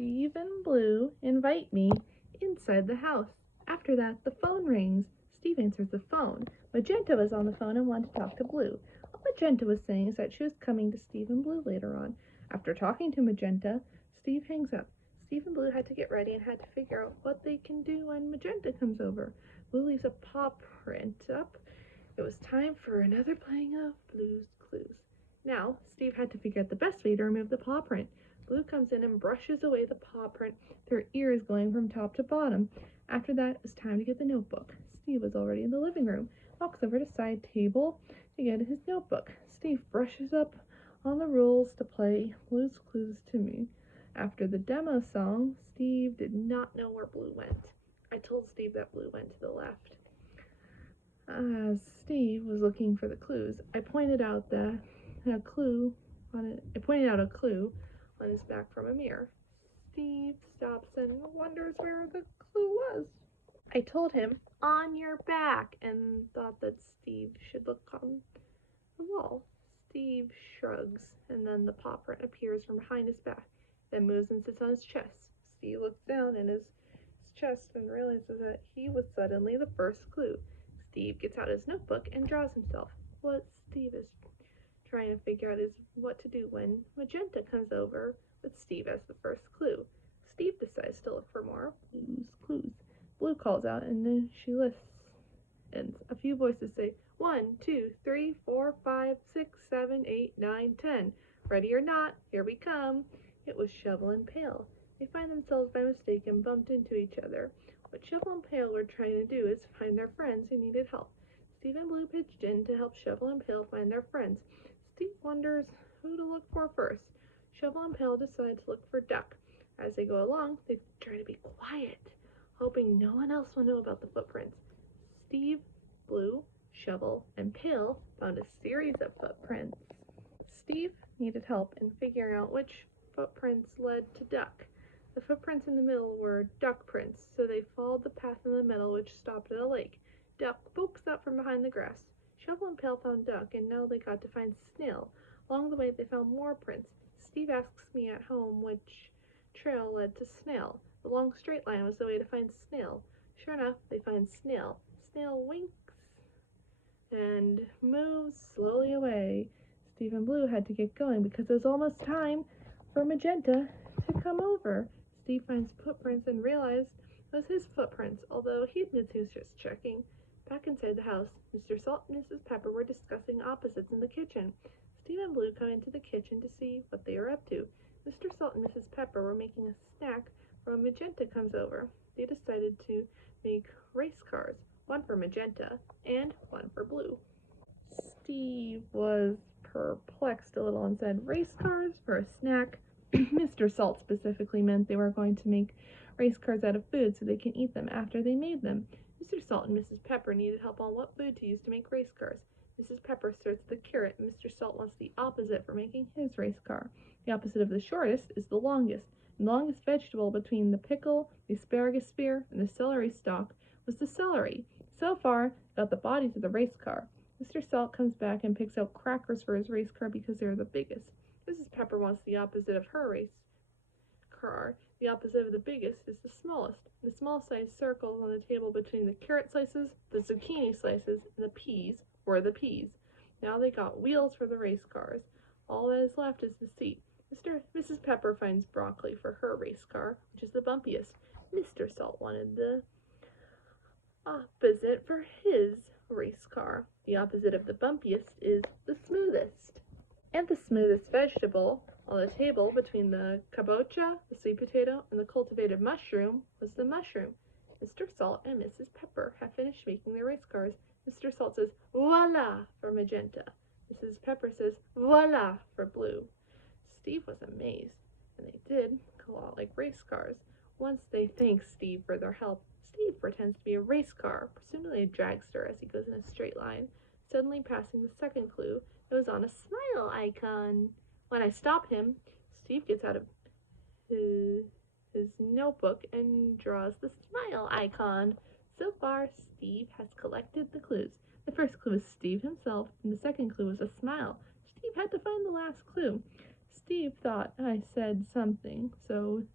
Steve and Blue invite me inside the house. After that, the phone rings. Steve answers the phone. Magenta was on the phone and wanted to talk to Blue. All Magenta was saying is that she was coming to Steve and Blue later on. After talking to Magenta, Steve hangs up. Steve and Blue had to get ready and had to figure out what they can do when Magenta comes over. Blue leaves a paw print up. It was time for another playing of Blue's Clues. Now, Steve had to figure out the best way to remove the paw print. Blue comes in and brushes away the paw print, their ears going from top to bottom. After that, it was time to get the notebook. Steve was already in the living room, walks over to the side table to get his notebook. Steve brushes up on the rules to play Blue's Clues to me. After the demo song, Steve did not know where Blue went. I told Steve that Blue went to the left. As Steve was looking for the clues, I pointed out a clue on his back from a mirror. Steve stops and wonders where the clue was. I told him, "On your back," and thought that Steve should look on the wall. Steve shrugs, and then the paw print appears from behind his back, then moves and sits on his chest. Steve looks down in his chest and realizes that he was suddenly the first clue. Steve gets out his notebook and draws himself. What Steve is trying to figure out is what to do when Magenta comes over with Steve as the first clue. Steve decides to look for more Blue's Clues. Blue calls out and then she listens. A few voices say, 1, 2, 3, 4, 5, 6, 7, 8, 9, 10. Ready or not, here we come. It was Shovel and Pail. They find themselves by mistake and bumped into each other. What Shovel and Pail were trying to do is find their friends who needed help. Steve and Blue pitched in to help Shovel and Pail find their friends. Steve wonders who to look for first. Shovel and Pail decide to look for Duck. As they go along, they try to be quiet, hoping no one else will know about the footprints. Steve, Blue, Shovel, and Pail found a series of footprints. Steve needed help in figuring out which footprints led to Duck. The footprints in the middle were duck prints, so they followed the path in the middle, which stopped at a lake. Duck pokes out from behind the grass. Shovel and Pail found Duck, and now they got to find Snail. Along the way, they found more prints. Steve asks me at home which trail led to Snail. The long straight line was the way to find Snail. Sure enough, they find Snail. Snail winks and moves slowly away. Steve and Blue had to get going because it was almost time for Magenta to come over. Steve finds footprints and realized it was his footprints, although he admits he was just checking. Back inside the house, Mr. Salt and Mrs. Pepper were discussing opposites in the kitchen. Steve and Blue come into the kitchen to see what they are up to. Mr. Salt and Mrs. Pepper were making a snack when Magenta comes over. They decided to make race cars, one for Magenta and one for Blue. Steve was perplexed a little and said, "Race cars for a snack?" Mr. Salt specifically meant they were going to make race cars out of food so they can eat them after they made them. Mr. Salt and Mrs. Pepper needed help on what food to use to make race cars. Mrs. Pepper starts the carrot, and Mr. Salt wants the opposite for making his race car. The opposite of the shortest is the longest. The longest vegetable between the pickle, the asparagus spear, and the celery stalk was the celery. So far, got the bodies of the race car. Mr. Salt comes back and picks out crackers for his race car because they're the biggest. Mrs. Pepper wants the opposite of her race car. The opposite of the biggest is the smallest. The small size circles on the table between the carrot slices, the zucchini slices, and the peas were the peas. Now they got wheels for the race cars. All that is left is the seat. Mrs. Pepper finds broccoli for her race car, which is the bumpiest. Mr. Salt wanted the opposite for his race car. The opposite of the bumpiest is the smoothest. And the smoothest vegetable on the table between the kabocha, the sweet potato, and the cultivated mushroom was the mushroom. Mr. Salt and Mrs. Pepper have finished making their race cars. Mr. Salt says, "Voila," for Magenta. Mrs. Pepper says, "Voila," for Blue. Steve was amazed, and they did go out like race cars. Once they thank Steve for their help, Steve pretends to be a race car, presumably a dragster, as he goes in a straight line, suddenly passing the second clue that was on a smile icon. When I stop him, Steve gets out of his notebook and draws the smile icon. So far, Steve has collected the clues. The first clue was Steve himself, and the second clue was a smile. Steve had to find the last clue. Steve thought I said something, so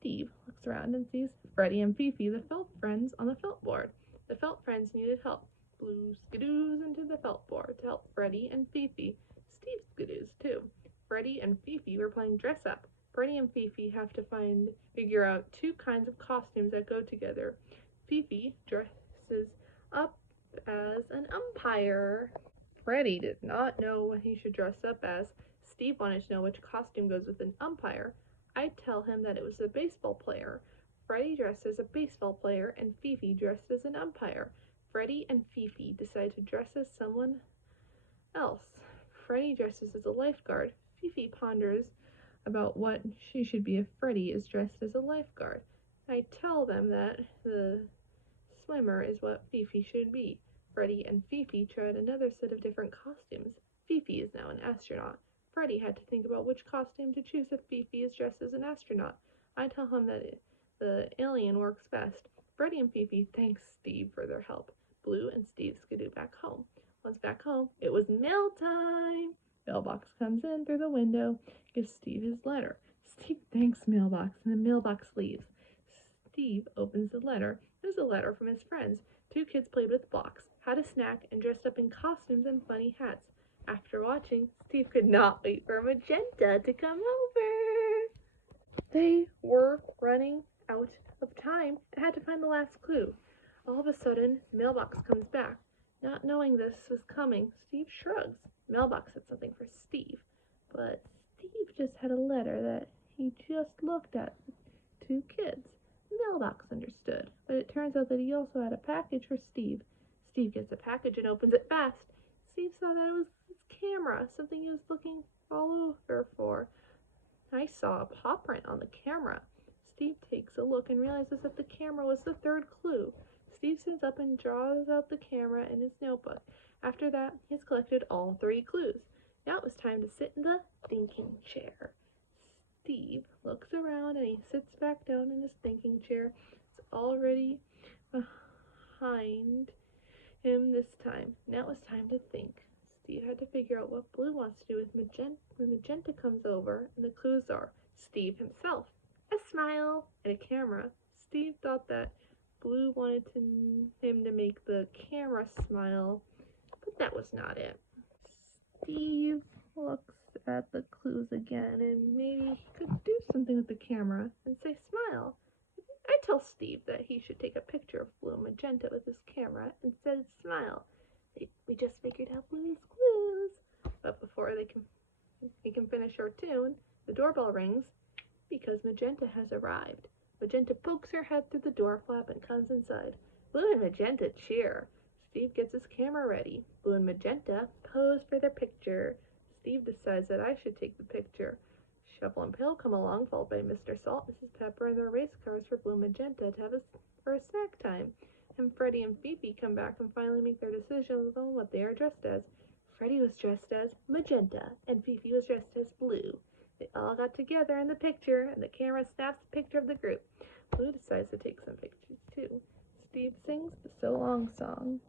Steve looks around and sees Freddie and Fifi, the felt friends, on the felt board. The felt friends needed help. Blue skidoos into the felt board to help Freddie and Fifi. Steve skidoos too. Freddie and Fifi were playing dress up. Freddie and Fifi have to figure out two kinds of costumes that go together. Fifi dresses up as an umpire. Freddie did not know what he should dress up as. Steve wanted to know which costume goes with an umpire. I tell him that it was a baseball player. Freddie dressed as a baseball player and Fifi dressed as an umpire. Freddie and Fifi decide to dress as someone else. Freddie dresses as a lifeguard. Fifi ponders about what she should be if Freddie is dressed as a lifeguard. I tell them that the swimmer is what Fifi should be. Freddie and Fifi tried another set of different costumes. Fifi is now an astronaut. Freddie had to think about which costume to choose if Fifi is dressed as an astronaut. I tell him that the alien works best. Freddie and Fifi thank Steve for their help. Blue and Steve skidoo back home. Once back home, it was mail time. Mailbox comes in through the window, gives Steve his letter. Steve thanks Mailbox, and the Mailbox leaves. Steve opens the letter. It was a letter from his friends. Two kids played with blocks, had a snack, and dressed up in costumes and funny hats. After watching, Steve could not wait for Magenta to come over. They were running out of time and had to find the last clue. All of a sudden, Mailbox comes back. Not knowing this was coming, Steve shrugs. Mailbox had something for Steve, but Steve just had a letter that he just looked at. Two kids. Mailbox understood, but it turns out that he also had a package for Steve. Steve gets the package and opens it fast. Steve saw that it was his camera, something he was looking all over for. I saw a paw print on the camera. Steve takes a look and realizes that the camera was the third clue. Steve sits up and draws out the camera in his notebook. After that, he has collected all three clues. Now it was time to sit in the thinking chair. Steve looks around and he sits back down in his thinking chair. It's already behind him this time. Now it was time to think. Steve had to figure out what Blue wants to do with Magenta when Magenta comes over, and the clues are Steve himself, a smile, and a camera. Steve thought that Blue wanted him to make the camera smile, but that was not it. Steve looks at the clues again, and maybe he could do something with the camera and say smile. I tell Steve that he should take a picture of Blue and Magenta with his camera and said smile. We just figured out Blue's clues. But before we can finish our tune, the doorbell rings because Magenta has arrived. Magenta pokes her head through the door flap and comes inside. Blue and Magenta cheer. Steve gets his camera ready. Blue and Magenta pose for their picture. Steve decides that I should take the picture. Shovel and Pail come along, followed by Mr. Salt, Mrs. Pepper, and their race cars for Blue and Magenta to have for a snack time. And Freddie and Fifi come back and finally make their decisions on what they are dressed as. Freddie was dressed as Magenta, and Fifi was dressed as Blue. They all got together in the picture, and the camera snaps a picture of the group. Blue decides to take some pictures too. Steve sings the So Long song.